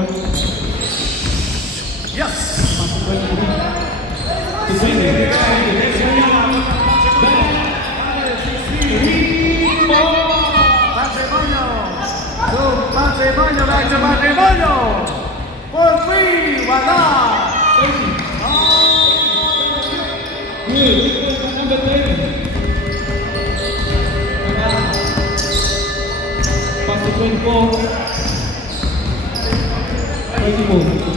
Yes! Patrimonio! To Patrimonio, back to Patrimonio! For free, wala! Number 10. Pass to 24. 24.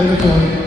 24.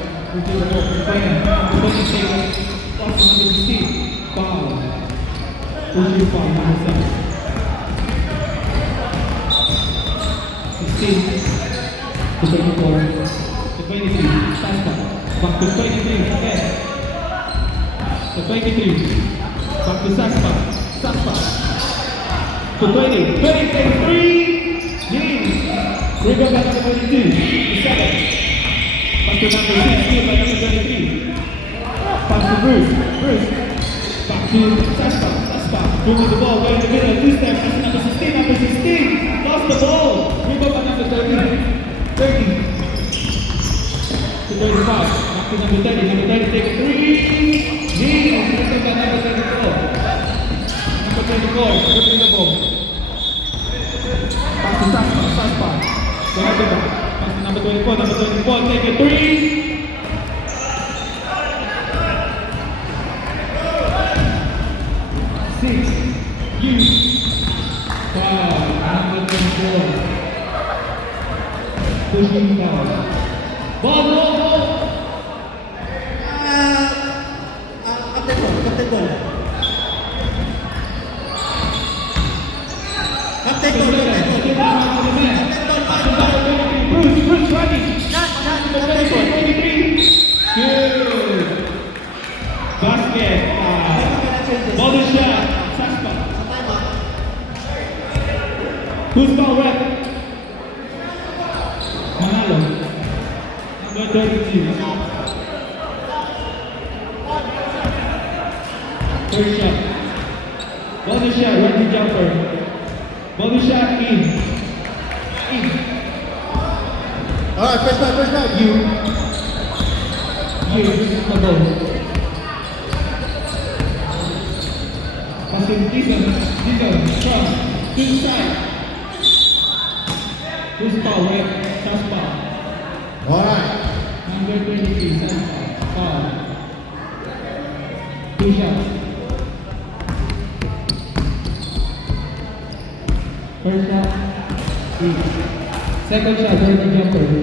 Second shot, dirty jumper.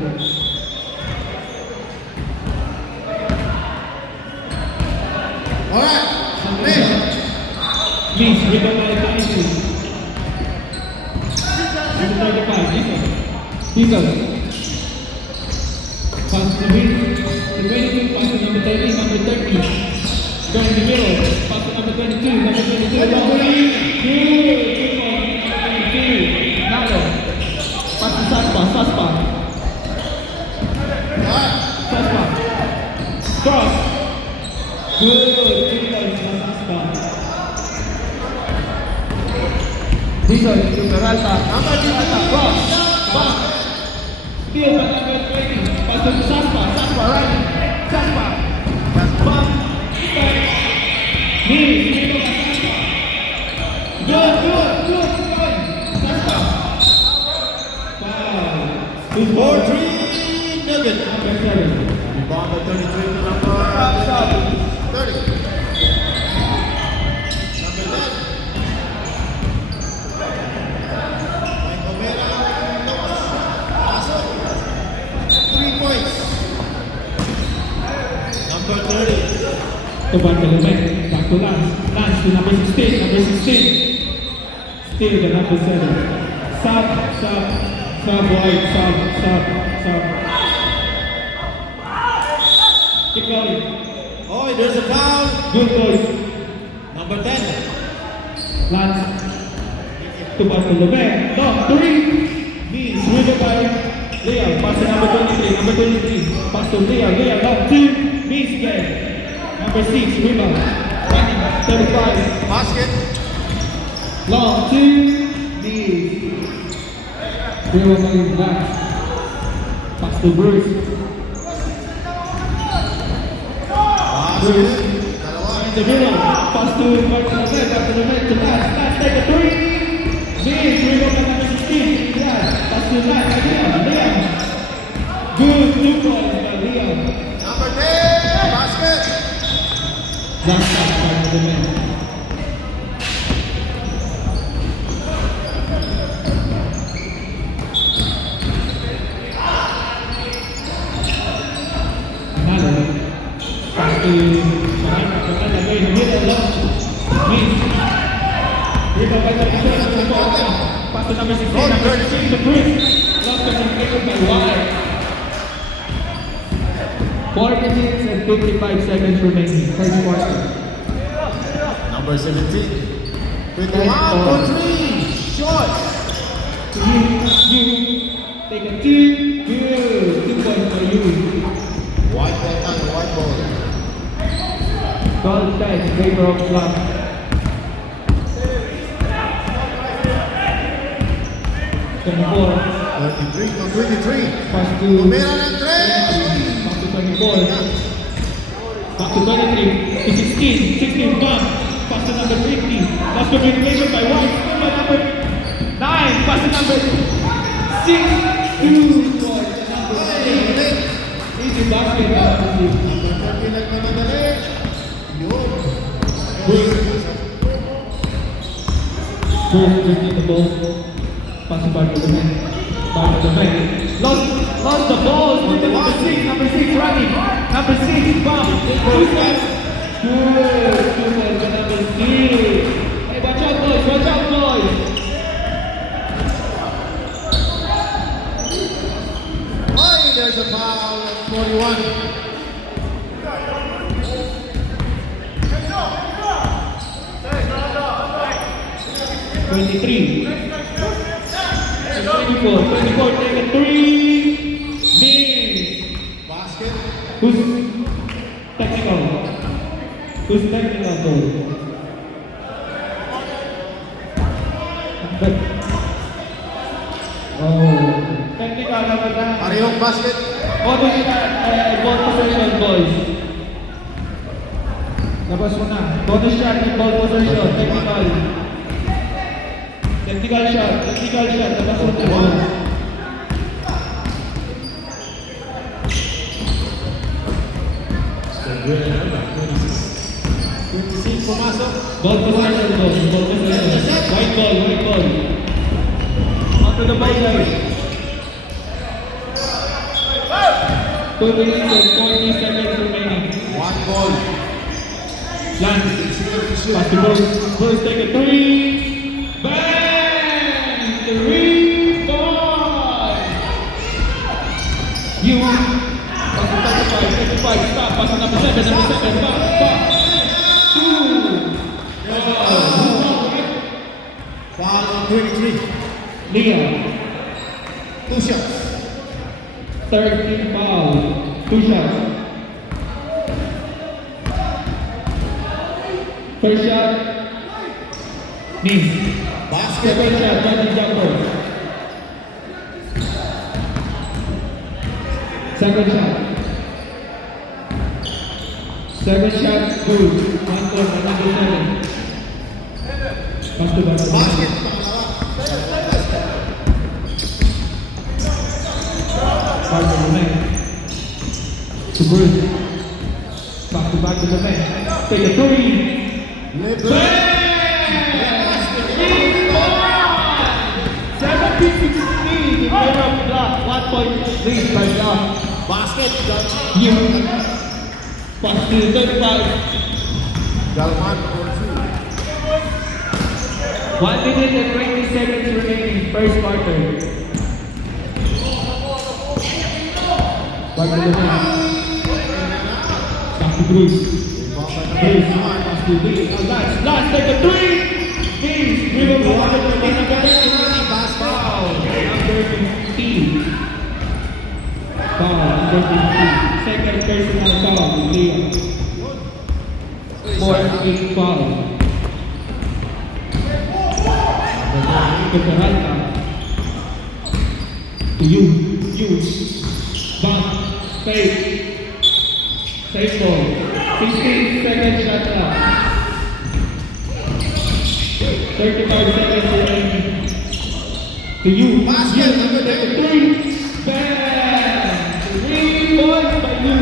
Alright, Please, rebound by 22. Number 35, Diesel. Pass to the 22, pass to number 30, number 30. Go in the middle, pass to number 22, number 22. Good, good one, number 22. Nalo. Pass to Saspa. Cross. Good. Diesel to Peralta. Cross. Back. Steal by number 20. Pass to Saspa. Right. Saspa. Back. Knees. Good. Saspa. Who's ball? 4-3 Nugget. Number 7. Rebound by 33 to number 30. Number 10. May Gomera. Pasok. 3 points. Number 30. To Bartolome. Back to Lance. Lance to number 16. Number 16. Still the number 7. Sub, wide, sub. Keep going. Oh, there's a foul. Good boys. Number 10. Lance to Bartolome. No, 3. Means Ruben by Leo. Pass to number 23. Number 23. Pass to Leo. Leo, long 2. Means again. Number 6. Rebound. Running. 35. Basket. Long 2. Means. Rebound by Lance. Pass to Bruce. Basket. Dalawa. In the middle. Pass to Bartolome to Lance. Lance take a 3. Means rebound by number 16. Lance. Pass to Lance. Leon. Good 2 points by Leon. Number 10. Basket. Lance pass by Bartolome. Another. Pass to Banana in the middle. Means. Rebound by number 16. Pass to number 16. Number 16 to Bruce. Lost communication by Wyatt. 40 minutes and 55 seconds remaining. First quarter. Number 17. 21 for 3. Short. You take a 2. Good. 2 points for you. White ball and white ball. Goal time in favor of club. Twenty-four. 33 to 23. Pass to Gomera ng 3. Back to 24. Back to 23. To 16. 16 gone. Pass to number 50. Lost communication by White. Still by number 9. Pass to number 6. 2 points. Number 6. Easy basket. Number 30 nagmamadali. Yun. Bruce taking the ball. Pass to Bartolome. Lost the ball. Number 6. Number 6 running. Number 6 bomb. Good. 2 points by number 6. Hey, watch out, boys. Watch out, boys. Hey, there's a foul at 41. 23. 24. 24 take a 3. Miss. Basket. Who's technical? Who's technical goal? Technical naman na. Parehong basket. Auto kita, ball possession, boys. Labas mo na. Bonus shot and ball possession. Technical. Technical shot. Labas mo na. Good number. 26 pumasok. Ball possession, boys. Ball possession. White ball. Onto the byline. 2 minutes and 40 seconds remaining. One ball. Lance. Pass to Bruce take a 3. Bang! 3 points. You. Pass to 35. Stop. Pass to number 7. Stop. 2. Foul on 23. Leon. 2 shots. 13 foul. 2 shots. First shot. Miss. Basket. Second shot. Johnny jumper. Second shot. Good. 1 point by number 7. Pass to Bartolome. Basket. Bartolome. To Bruce. Back to Bartolome. Take a three. Bang! 17-16 in favor of Glock. 1 point lead by Glock. Basket. You. Pass to 35. Galman for 1 minute and 20 seconds remaining, first quarter. Bartolome. Back to Bruce. Bruce. Pass to Bruce. Last, take a three. Please, we will go on to the foul. Number 15. Foul, number 15. Second personal foul, Leon. 4-8 foul. To Peralta. To you. Back. Fake. Safe ball. 16 seconds shot clock. 35 seconds remaining. To you. Basket, number 3. Bang! 3 points by you.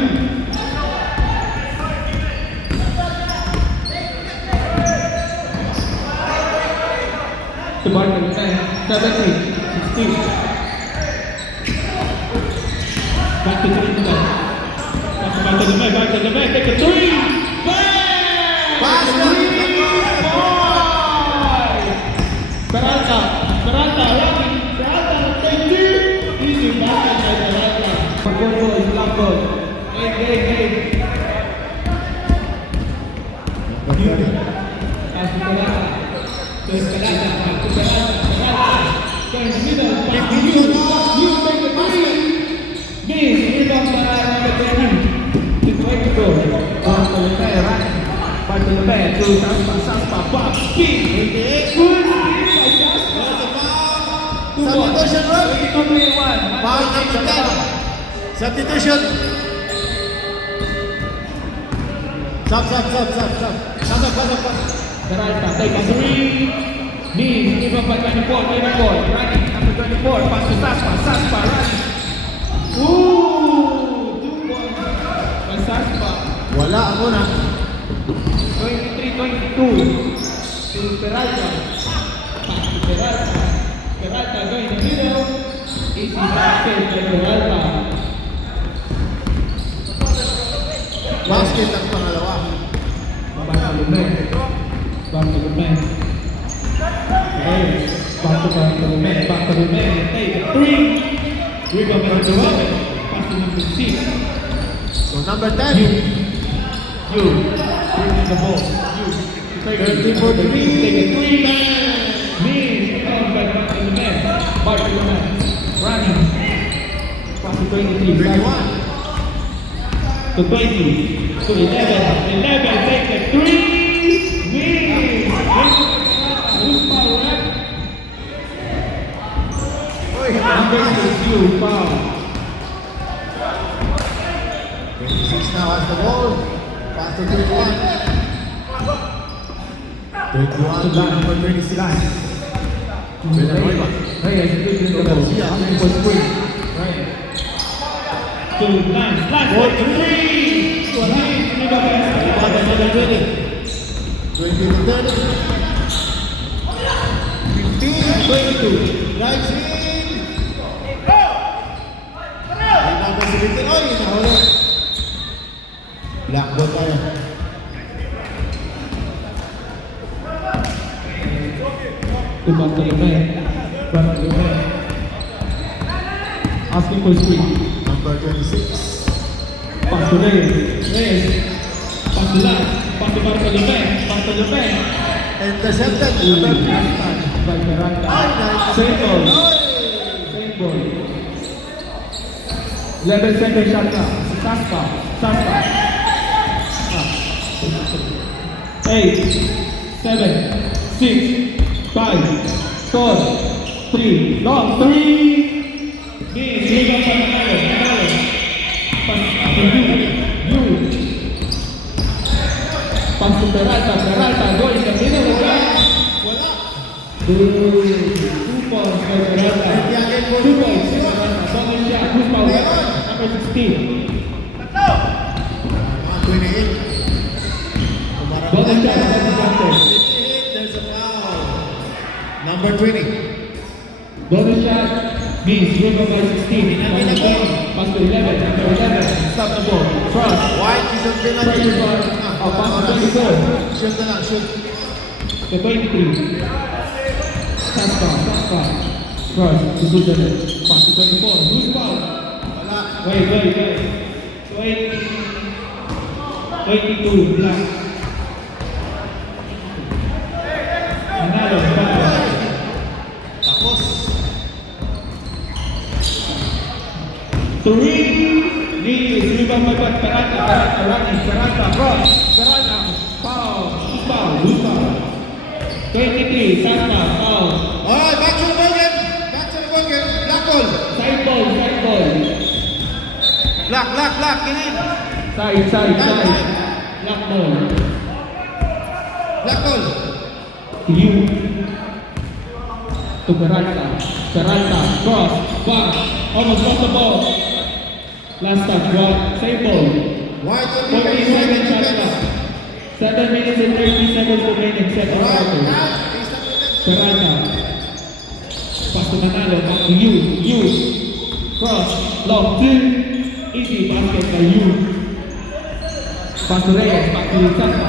To Bartolome, 17, 16. Back to 3 to go. Back to Bartolome, take a 3. Bang! Basket! 3 points! Peralta, running. Peralta, take 2. Easy basket by Peralta. Good ball is black ball. Game. Pass to Peralta. Turn to Peralta. Turn to middle. Pass to you. You take the three. Miss. Rebound by number 20. To 24. Bartolome running. Bartolome to Saspa. Back. Spin. Good spin by Saspa. 2 points. Substitution, bro. 22-1. Foul number 10. Substitution. Stop. Peralta take a three. Miss. Rebound by 24. Running. Number 24. Pass to Saspa. Running. 2 points by Saspa. Wala ako na. 23-22 to Peralta. Pass to Peralta. Peralta going in the middle. Easy basket by Peralta. Basket ang pangalawa. Bartolome. Okay. Bartolome. Take a three. Rebound by Bartolome. Pass to number 6. So number 10. You. Bring the ball. You. Take a 30 for 3. Take a three. Miss. Rebound by Bartolome. Running. Pass to 23. 21. To 20. To 11. Take a three. Miss. Who's foul, right? Number 6, you foul. 26 now has the ball. Pass to 31. 31 to number 26. Villanueva. Reyes, good in the ball. Asking for screen. Reyes. To Lance. Lance for three. To Lance. Number 20. 20 to 30. 15. 22. Drives in. Ay, number 17. Oy, nahulog. Black ball tayo. To Bartolome. Asking for screen. Number 26. Pass to Reyes. Pass to Lance. Pass to Bartolome. Intercepted. Number 3. By Peralta. Ay, nice. Same ball. 11 seconds shot clock. Saspa. 8, 7, 6, 5, 4, 3. Long 3. Miss. Rebound by Manalo. Pass to you. Pass to Peralta. Go in the middle again. Wala. 2 points by Peralta. 2 points by Peralta. Bonus shot. Who's foul? number 16. 28. Golden shot, Golden. There's a foul. Number 20. Golden shot means rebound by 16. Number 10, pass to 11. Number 11, stop the ball. Cross. White is a penalty. Pressure ball. Oh, pass to 24. Shoot na lang, shoot. To 23. Saspa. Cross to Sudan. Pass to 24. Who's foul? Wala. Wait. 22. Black. Nanalo. Foul. Tapos. 3 knees, rebound by Pat, Peralta, cross, Peralta, foul, who's foul? 23, Saspa, foul, Alright, back to the ball game. Black ball. side ball, Black, kinin. side, black ball, Black ball. you, to Peralta, cross, back, almost lost the ball, last touch, side ball, White on 40 defense. seconds shot clock. 7 minutes and 30 seconds remaining, second Alright, quarter. now, Peralta. Pass to Manalo, back to you. Cross, long, 2. Easy basket by you. Pass to Reyes, back to Saspa,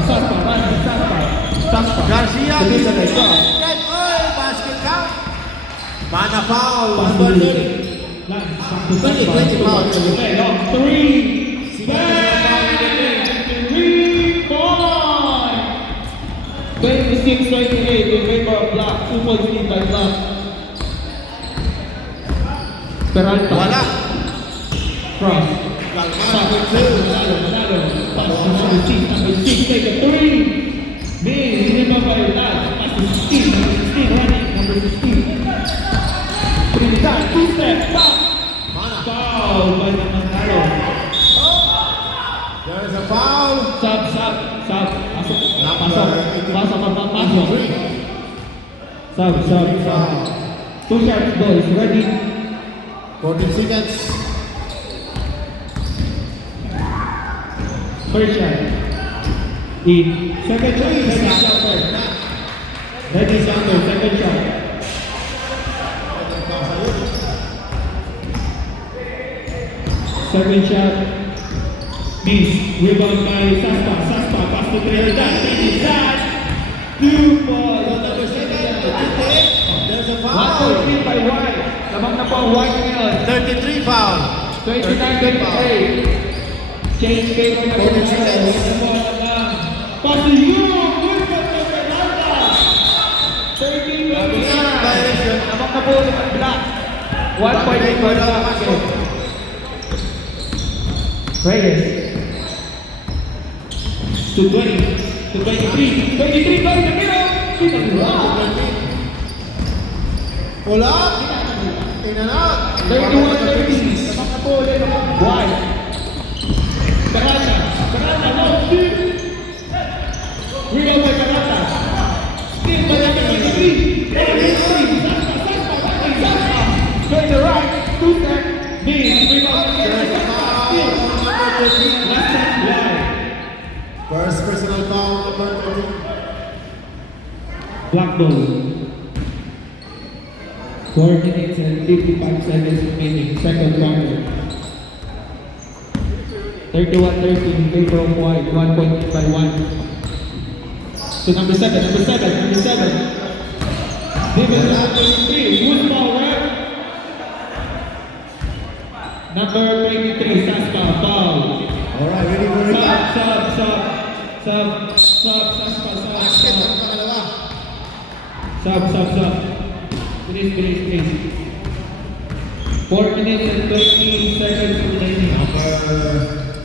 Saspa. Garcia. Tabisa by cross. Oy, basket count. Mana foul. Pass to Number 30. Lance, back to 20 Saspa. foul. Long, 3. Bang! 3 point! 26-28 in favor of Black. 2 points lead by Black. Peralta. Wala. Cross. Manalo. Pass to number 6, take a 3. Miss, rebound by Lance. Pass to 16, number 16. Trinidad, 2-step, back. Mana. Foul by Manalo. There is a foul. Sub. Pasok. Sub. 2 shots, boys. Ready? 14 seconds. First shot. In. Second shot. Ready, Sander. Second shot. Second shot. Miss. Rebound by Saspa. Pass to Trinidad. 2 balls. Number 7. There's a 1 foul. point lead by White. Lamang na po ang White ngayon. 33 foul. 29-28. Change favor na po. Pass to you. Good pass to Peralta. 13-29. Lamang na po ulit ang Black. 1 point lead by Black. Reyes. To 20. To 23. 23 going to middle. Pull up. In and out. 31-30. Lamang na po ulit ang White. Peralta, long shoot. Rebound by Peralta. Steal by number 23. Saspa. Going to right. 2-step. Miss. Rebound by Peralta. Steal. Last touch, White. First personal foul, number 13. Black ball. 4 minutes and 55 seconds remaining. Second quarter. 31-30 in favor of White. 1 point lead by 1. To number 7. David number 23. Who's foul, right? Number 23, Saspa, foul. Alright, ready for rebound. Saspa, Basket ang pangalawa. Sub. Please. 4 minutes and 20 seconds remaining.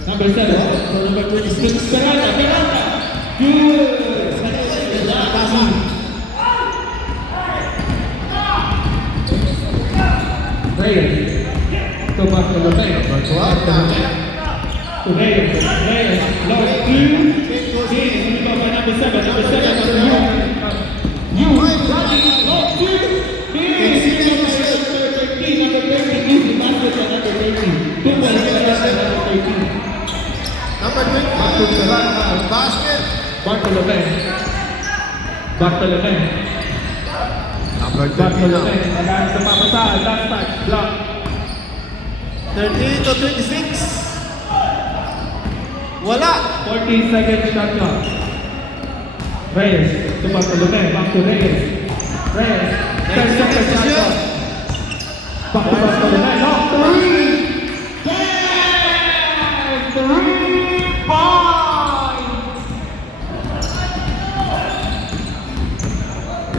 Number 7. So number 26. Peralta. Good. Passing. Reyes. To back to Lotay. To Reyes. Long 2. Rebound by number 7. Number 7. You running. Long 2. Rebound by number 13. Number 13. Easy basket by number 13. 2 points. Back to Peralta. Basket. Bartolome. Bartolome. Number 30 Bartolome. now. Agahan sa papasahan. Last touch. Block. 30 to 26. Wala. 14 seconds shot clock. Reyes to Bartolome. Back to Reyes. Reyes. 10 seconds shot clock. Back to Bartolome. Lock 3. Damn! 3 points!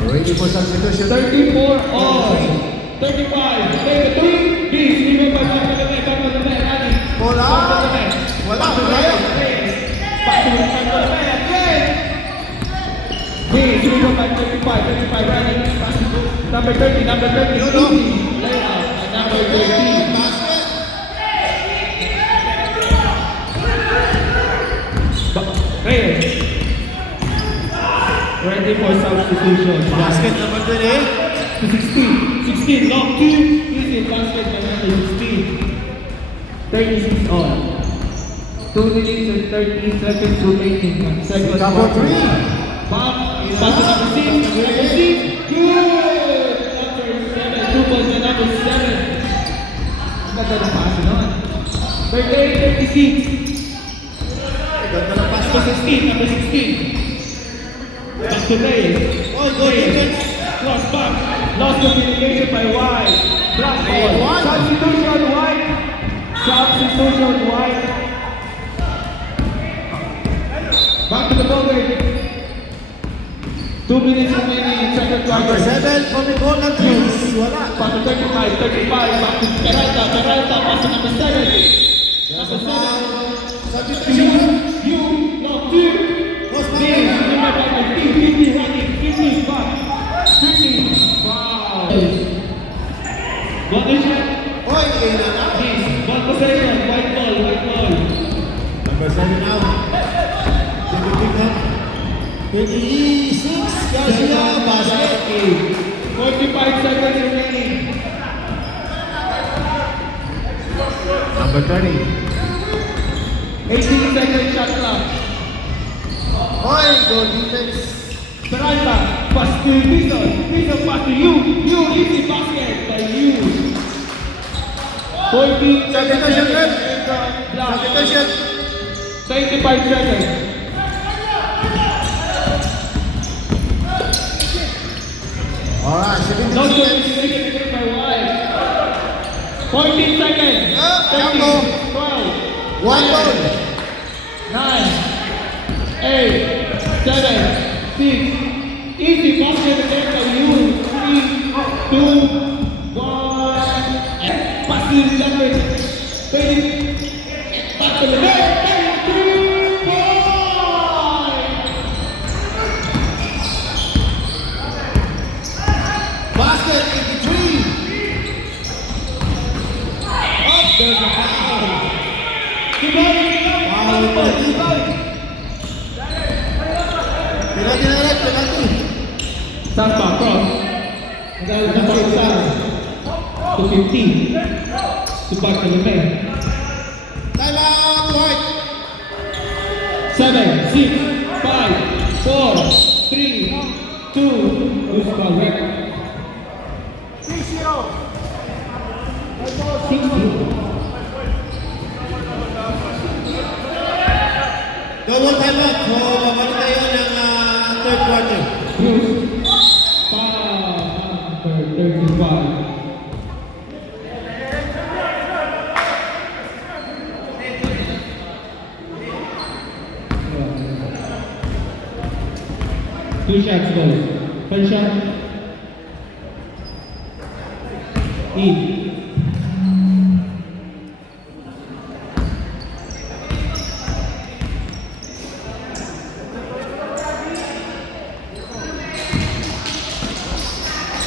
Ready for substitution. 34 all. 35. Take the 3. Beast. Even by Bartolome. Bartolome. Rani. Wala. Bartolome. Wala. Back to Wala. Reyes. Back to Bartolome again. Beast. Even by 35. 35. Rani. Pass to number 30. Number 30. No, no. Layup. And number 13. Basket. Reyes. Ready for substitution. Basket number 28. To 16. 16. Lock 2. Easy basket by number 16. 36 all. 2 minutes and 13 seconds remaining. Second Number quarter. 3. Back. Pass to number 6. Number 6. Good. Number 7. 2 points and number 7. Ganda na pass nun. 38, 36. Ganda ng pass. Number 16, number 16. Back to Reyes. Oh, go defense. Cross back. Lost communication by White. Black ball. White. Substitution White. Substitution White. Back to the ball game. 2 minutes remaining in second Number quarter. 7 from the corner 3. Wala. Back to 35, 35. Back to Peralta. Peralta. Pass to number 7. Number 7. Substitution. You. Lock 2. Cross This, back. number 50 running, 50 back, 50. Wow. What is it? Oy, kailan na? This, one possession, white ball, white ball. Number 7 now. 26. Garcia. Basket. 45 seconds remaining. Number 30. 18 seconds shot clock. Oy, go defense. Peralta, pass to Bison. Bison pass to you. You, easy basket by you. 14 Substitution, Red. Black. Substitution. 25 seconds. Alright, No 17 good seconds. communication by White. 14 seconds. Yeah, 13, Jambo. 12, One ball. 9, 8, 7, 6. Easy basket again by you. 3, 2, 1. And pass to number 20. Back to the net. 3 points. Basket 83. Oh, there's a foul. Kibali. Penalty na red, penalty. Samba, cross. Nagalit na Pakusara. To 15. To Bartolome. Time out, White. 7, 6, 5, 4, 3, 2. Who's called red? 6-0. Double time out. So, babalik tayo ng third quarter. Cruz. Foul number 35. Two shots goes. First shot. In.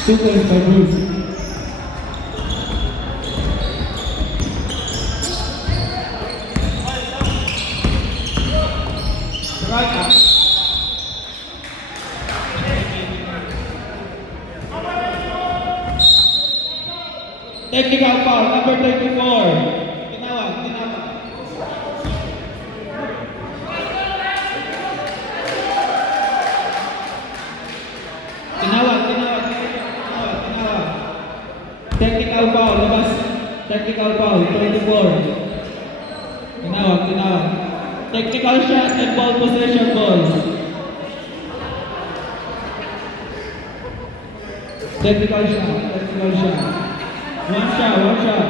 Two points by Bruce. Right up. Technical foul, number 34. Tinawag. Technical foul, labas. Technical foul, 24. Tinawag. Technical shot and ball possession balls. Technical shot. One shot.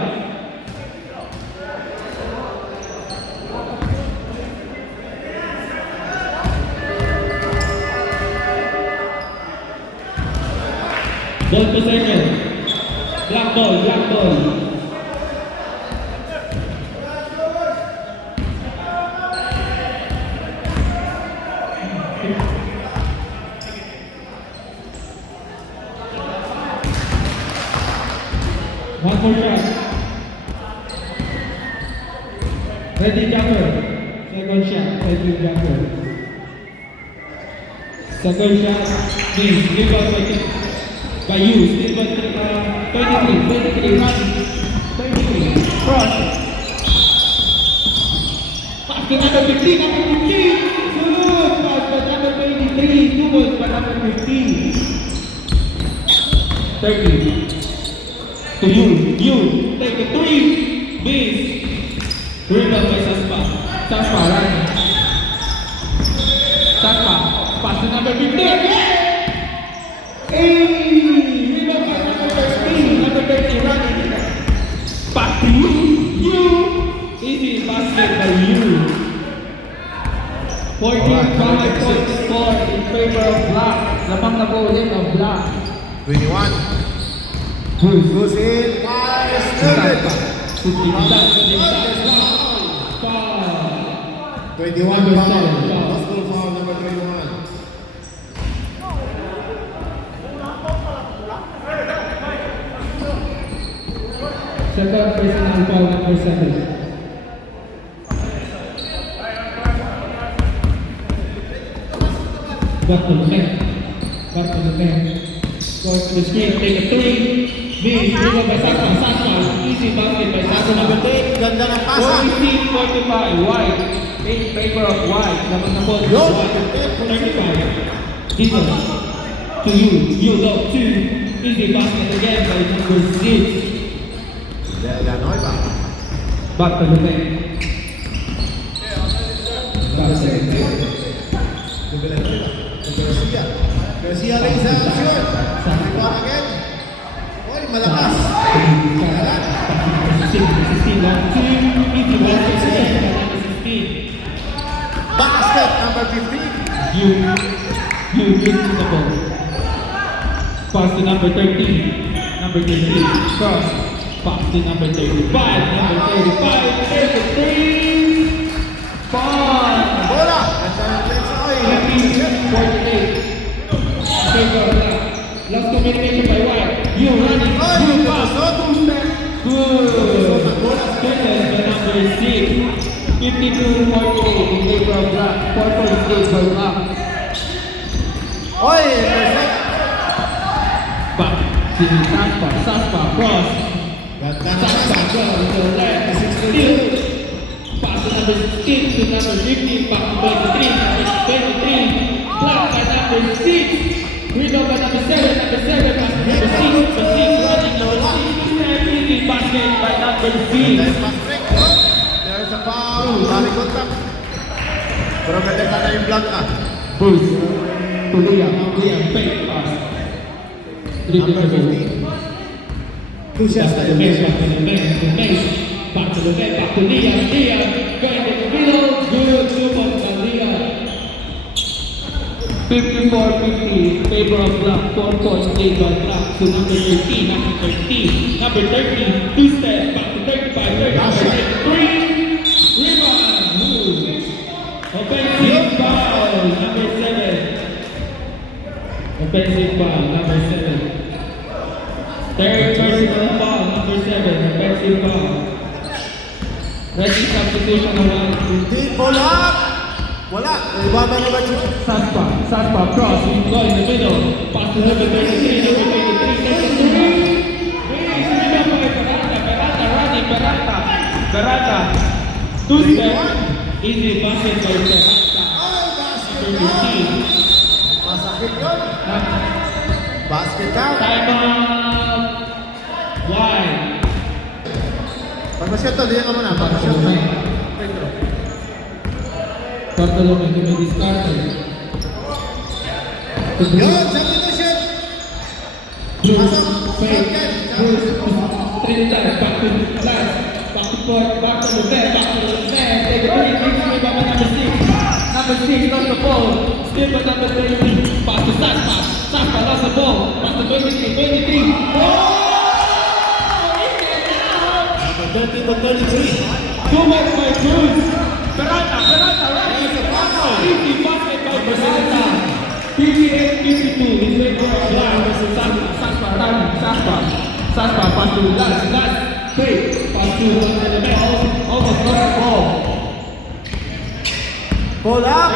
Ball possession. Black ball. One more shot. Ready jumper. Second shot. Ready jumper. Second shot. Please give us by you. Still got 23. Run. 23. Cross. Pass to number 15. Good. Pass to number 23. Two balls by number 15. 30. To you, take the 3, miss. Rebound by Saspa, run. Saspa, pass to number 15, rebound by number 13, number 30 running. Back to you, easy basket by you. 45 points scored in favor of Black. Lamang na po ulit of Black. 21. Goes in, fires, good. 21 foul. Basketball foul number 21. Second personal foul number 7. Back to the man. Goes to the screen, take a 3. Miss, rebound by Saspa. Easy basket by Pass to number Saspa. 8, ganda ng pasa. 45, White. In favor of White. Naman na ball. Yo! 35. Dito. To you go 2. Easy basket again by number 6. Gano'y ba? Back to the net. Garcia lays out short. Rebound again. Oy, malakas. Basket number 15. You get to the ball. Pass to number 13. Number 13. Cross. Pass to number 35. Number 35. 33. Fun. Bola. Ganda ng defense. Oy. 48. Last communication by White. You running. You pass. Good. Second by number 6. 52-48 in favor of Black. 4.8 by Black. Oy, perfect. Back to Saspa, cross. Ganda ng Saspa, pasa. go to the left. Still. Pass to number 16 to number 15. Back to 23. Number 23. Black by number 6. Rebound by number 7. Number 7. Pass to number 6. Number 6 running. Number 6. Basket by number 6. There's pass break. There's a foul. Bali contact. Pero ganda ka na yung block ah. Bruce. To Liam. Fake pass. Number 15. Two shots Back to tayo. the bench. Back to the bench. Back to Liam. Going to the middle. Good. Two points by Liam. 54-50, favor of Black, 4 points played by Black to number 13, number 13, number 30, 2 step, back to 35, 30, number 33, rebound, move, offensive foul, number 7, offensive foul, number 7, third personal foul, number 7, offensive foul, ready substitution of 1, Deep pull up. Wala. Ibaba naman yung Saspa, cross, go in the middle, pass to number 33, number 23, take the 3, Peralta, 2 step, easy basket by Peralta, number 15, masakit yun. Basket out. time out, Wide. Pag-shoot to, diyan ka muna. Pag-shoot to. Bartolome to be discarded. Yun, substitution. Bruce, Fake, Bruce, Trinidad, back to last, back to fourth, back to the left, back to the left, take a three, gives me by number 6. Number 6 lost the ball, still by number 20, pass to Saspa, Saspa lost the ball, pass to 23, oh! Number 30 to 33. Two more by Bruce, Peralta, right? Easy basket by Peralta. 58-52, in favor of Lance, Saspa running, Saspa pass to Lance, break, pass to Element, almost lost the ball. Pull up.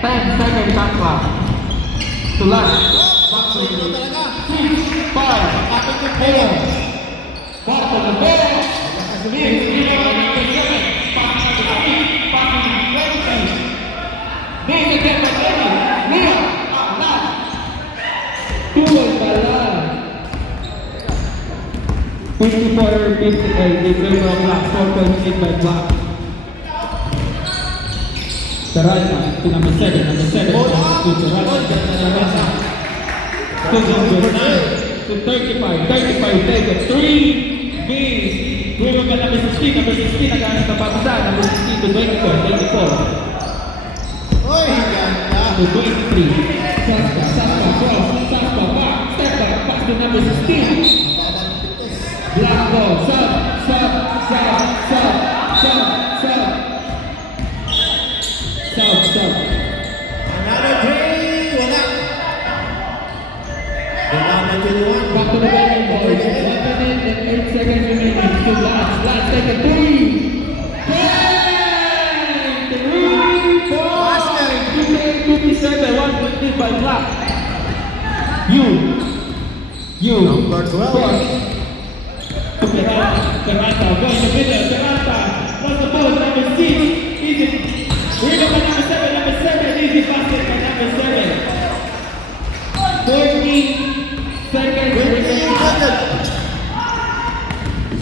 10 seconds shot clock. To Lance, back to 6, 5, up to 4, back to the ball, Neil again by Lenny. Neil. Last. Two was by last. 54-58. They play from last. 4.8 by Black. Terasa to number 7. Number 7. To Terasa. To number 9. To 35. 35. Take a 3. Miss. Driven by number 16. Number 16. Naghanap na pabasa. Number 16 to 24. 24. Oy, ganda. To 23. Saspa, cross, Saspa, back, step back, pass to number 16. Black ball, sub. Another 3. Wala. Wala 21. Back to the ball, boys. 1 minute and 8 seconds remaining. To Lance, take a 3. 57, 120 by Black. You. Number 12. To Peralta, go in the middle, Peralta. What's the ball, number 6. Easy. Rebound by number 7, easy basket by number 7. 40 seconds remaining.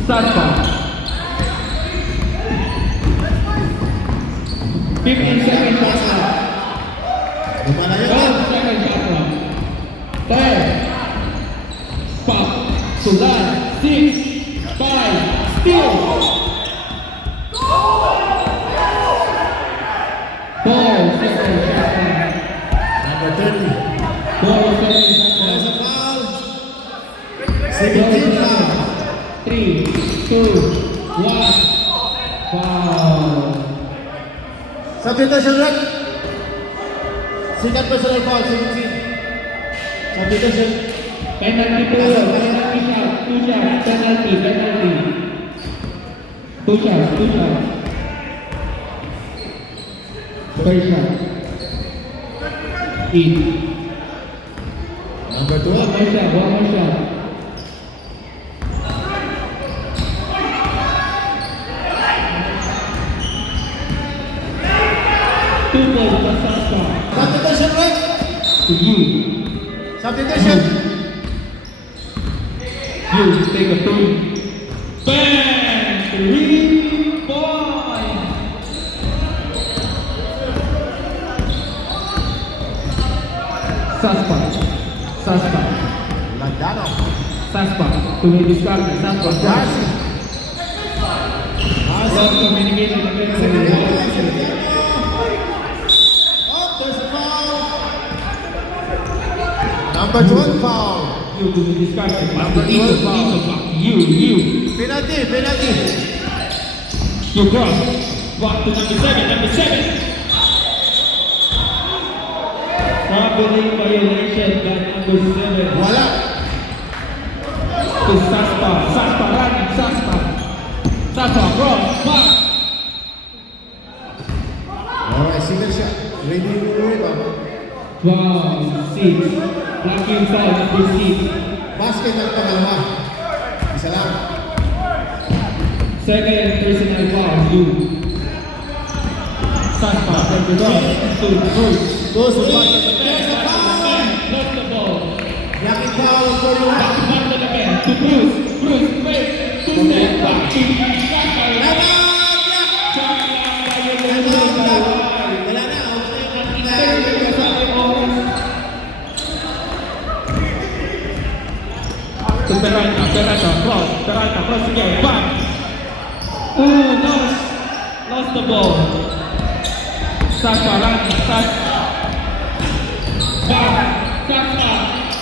Saspa. 15 seconds left. Lumalayo. 12 seconds left. 10. Pop. To last. 6. 5. Steal. 4 seconds left. Number 30. 4 seconds There's left. a foul. 17 foul. 3, 2, 1. Foul. Substitution red. Second personal foul, 17. Substitution. Penalty po, penalty shot, 2 shots, penalty. 2 shots. First shot. In. Number 12. One more shot. Two balls for Saspa. Substitution red. To you. Substitution. You take a 3. Bang! 3 points. Saspa. Landano. Saspa. To be discarded. Saspa. Darcy. Well communication. Oh, there's a foul. Number 12 foul. You to be discarded. Number 12 foul. You. Penalty. You cross. Back to number 7. Traveling violation by number 7. Wala. To Saspa running, Saspa cross, back. Alright, single shot. Ready to rebound. Wow, 6. Blocking foul number 6. Basket ang pangalawa. Isa lang. Second personal foul, you. Saspa from the top to first. Goes To in. back to the There's a back, foul. lost the ball. Blocking foul, 41. to Bruce. Bruce, wait. Two-step back to Saka. Wala na. To Peralta, cross again, back. Ooh, lost the ball. Saka, Randy, Saka. Back, Saka,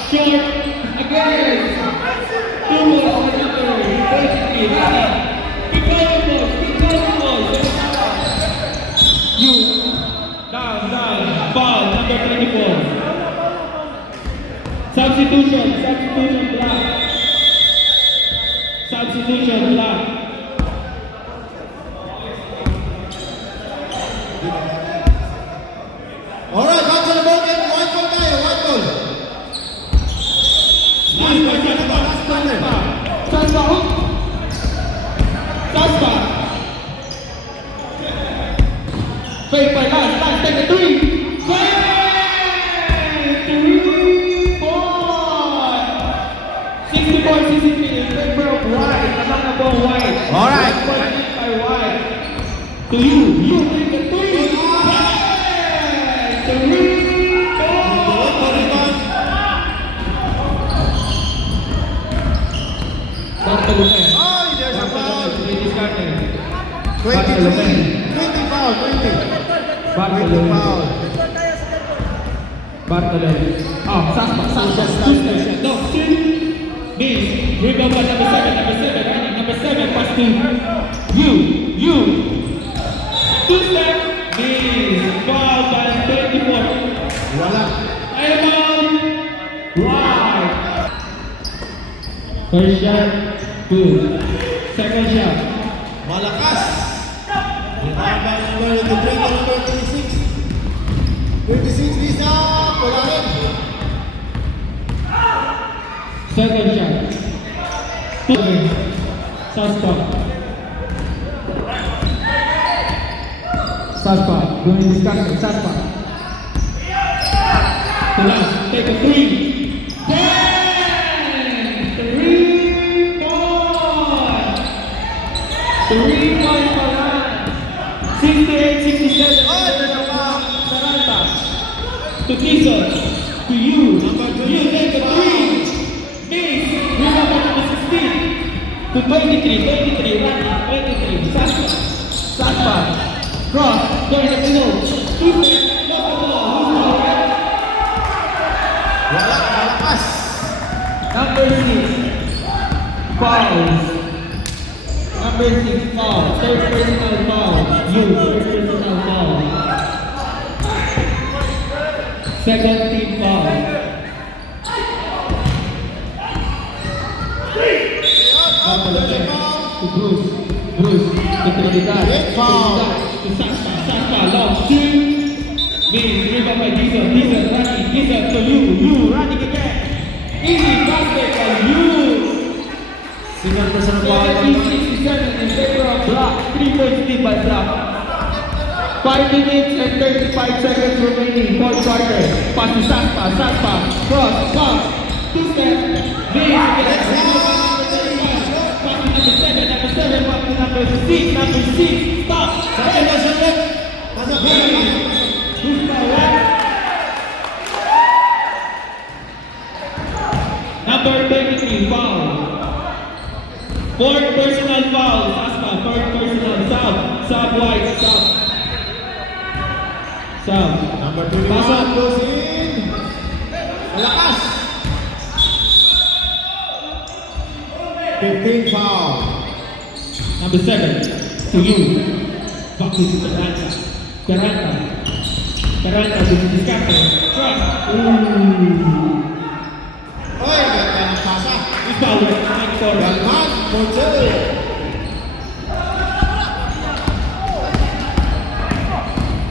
short, again. Two more on the number, basically, Randy. Keep going, boys. You, down, foul, number 24. Substitution, black. Substitution, black. Alright, back to the ball game. White ball tayo, white ball. Saspa, hook. Saspa. Fake by last, take a three. Alright. To you take the three. Oh, there's a foul. 20 foul, 20. 20 foul. Bartolome. Oh, Saspa. No, miss. Rebound by number 7, running. Number 7, pass to you. Two-step, miss. Foul by 24. Wala. Timeout. Right. First shot, good. Second shot. Malakas. Ibaba number to bring the number 26. 26 Lisa. Pulahin. Second shot. Saspa, going discussion, Saspa. Tulas, take a three. 3-point Palan. 68-67. Saranta. To Kison. To you. You take a three. Miss. Rebound by number 16. To 23. Running. 23. Saspa. Cross. Going to the middle. Two-step. Wala. Malakas. Number 6. Fouls. Number 6 foul. Third personal foul. Third personal foul. Second team foul. To Bruce. To Trinidad. Foul. To Saspa. Long. Two. Miss. Rebound by Dizon. Running. To you. Running again. Easy basket by you. Single personal foul. 67 in favor of Black. 3 points lead by Black. 5 minutes and 35 seconds remaining. Fourth quarter. Pass to Saspa. Cross. Pass. Two-step. Miss. Pass to number 7. Pass to number 6. Stop. Who's foul? Number 23 foul. Fourth personal foul, Saspa, fourth personal, sub white, sub. Number 21 goes in. Malakas. 15 foul. Number 7, to you. Back to Peralta to Discato. Cross. Oy, ganda ng pasa. Is foul, Galman for two.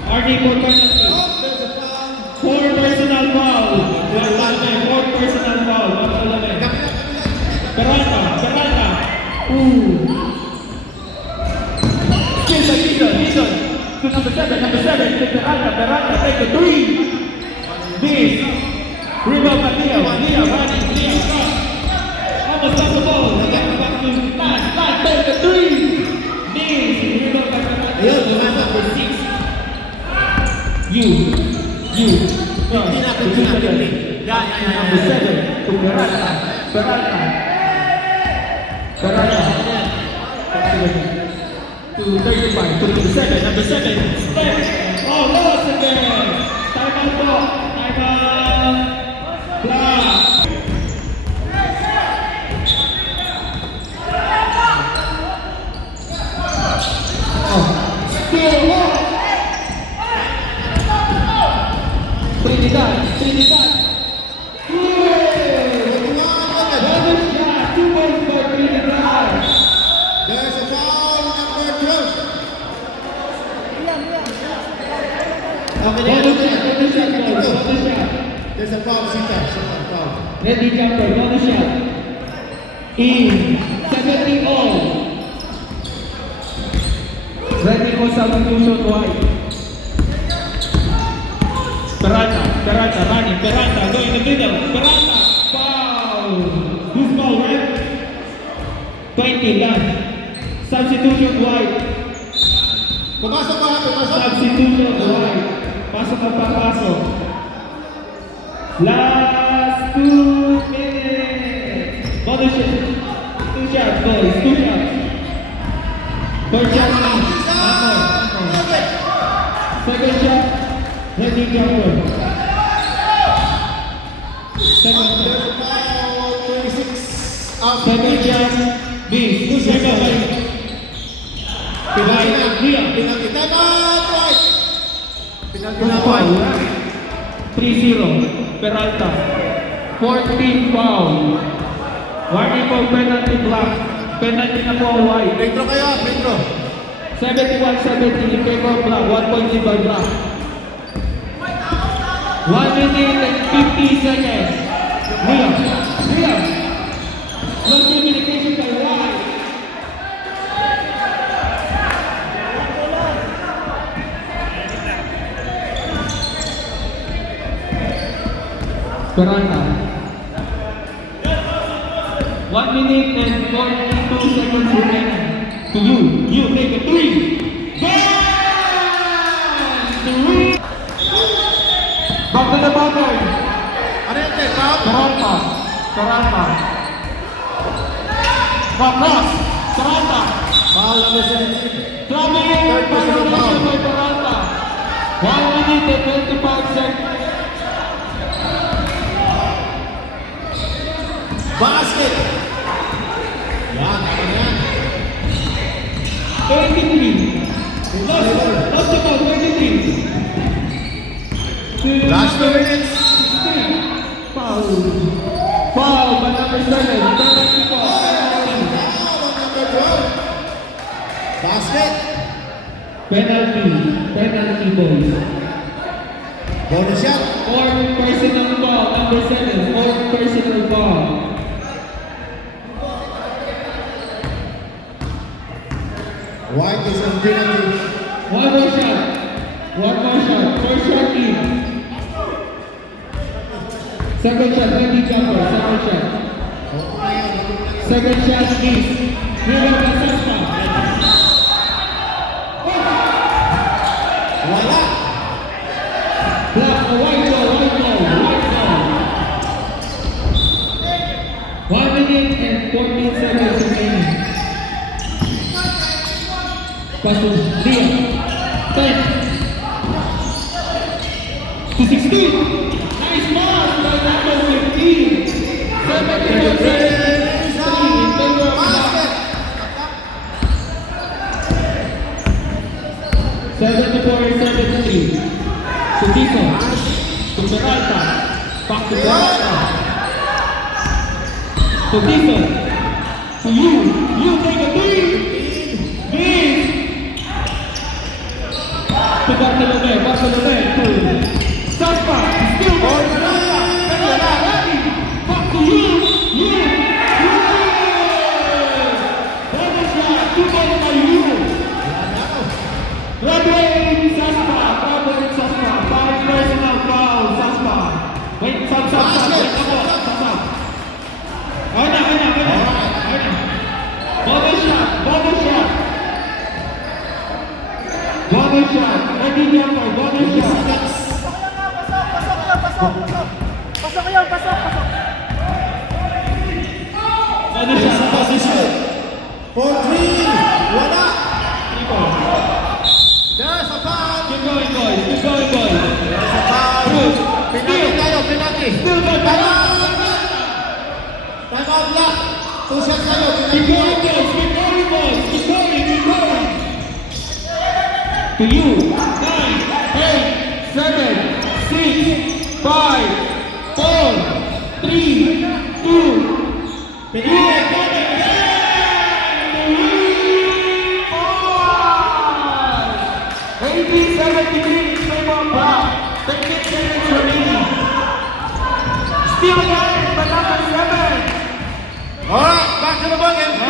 RD for penalty. Oh, there's a foul. Four personal foul. Fourth personal foul. Peralta. Listen. To number 7, to Peralta, take the three. This. Rebound by Leo, running, cross. almost got the ball. Back to last, 33. Miss, rebound by Peralta. Ayun, lumasok. Number 6. You. Cross. Number 7 to Peralta. To 35, to number 7, step. Oh, lost again. Time out po. Time out. Block. Oh, still lost. Trinidad. Another shot. 2 points for Trinidad. There's a foul, number 12. Another shot. There's a foul, Sita. Foul. Ready jumper, another shot. In 70 all. Ready for substitution wide. Peralta, running. Peralta, go in the middle. Peralta, foul. Who's foul, right? 20, done. Substitution wide. Pumasok ba? Pumasok. Substitution wide. Pasok ang papasok. Last 2 minutes. Bonus shot. 2 shots, boys. 2 shots. First shot, second shot, ready jumper. Second shot. Foul, 26. Second shot, miss. Second shot. Divide, Ria. Penalty. Time out, right. Penalty na Foul. right. 3-0. Peralta. 14 foul. Warning for penalty block. Penalty na po wide. Petro kayo, Petro. 71-70 in favor of block. 1 point lead by block. 1 minute and 50 seconds. Liam. Lost communication by wide. Peralta. 1 minute and 42 seconds remaining. To you take a 3. Bang! 3. Back to the bottom. Ano yan, Ted? Foul? Peralta. Cross. Peralta. Foul, number 17. Traveling in. Third personal foul. Violation by Peralta. 1 minute and 25 seconds. Basket. Yan, tama na yan. 33. Lost the ball, 33. Last 2 minutes. Foul by number 7. Penalty ball. Foul on number 12. Basket. Penalty boys. Bonus shot. 4 personal ball, number 7. 4 personal ball. White is on penalty. One more shot. First shot in. Second shot, ready jumper. Second shot is. Rebound by Saspa. Wala. Block, a white ball. 1 minute and 14 seconds remaining. Pass to Liam. 10 to 16. Nice pass by number 15. 74 seconds. 3 in favor of Basket. 74-73. To Dixon. To Peralta. Back to Peralta. To Dixon. To you. You take a 3. Miss. To Bartolome. To Saspa. Still going. Peralta. Ready. Back to you. Bonus shot. 2 points by you. Graduating Saspa. 5 personal foul, Saspa. Wait, stop. Wait, stop. Okay na. Ready now for bonus shot. Pasok yan, pasok. Bonus shot. Position. For 3. Wala. 3 points. There's a foul. Keep going, boys. Keep going, boys. There's a foul. Good. Penalty tayo, penalty. Still go, Time out. Time out lang. 2 shots tayo, Keep penalty. going, boys. Keep going, boys. Keep going, keep going. To you. 9, 8, 7, 6, 5, 4, 3, 2, penalty. 18-73 in favor of Brown. 13 seconds remaining. Still alive, but number 7. Alright, back to the ball game.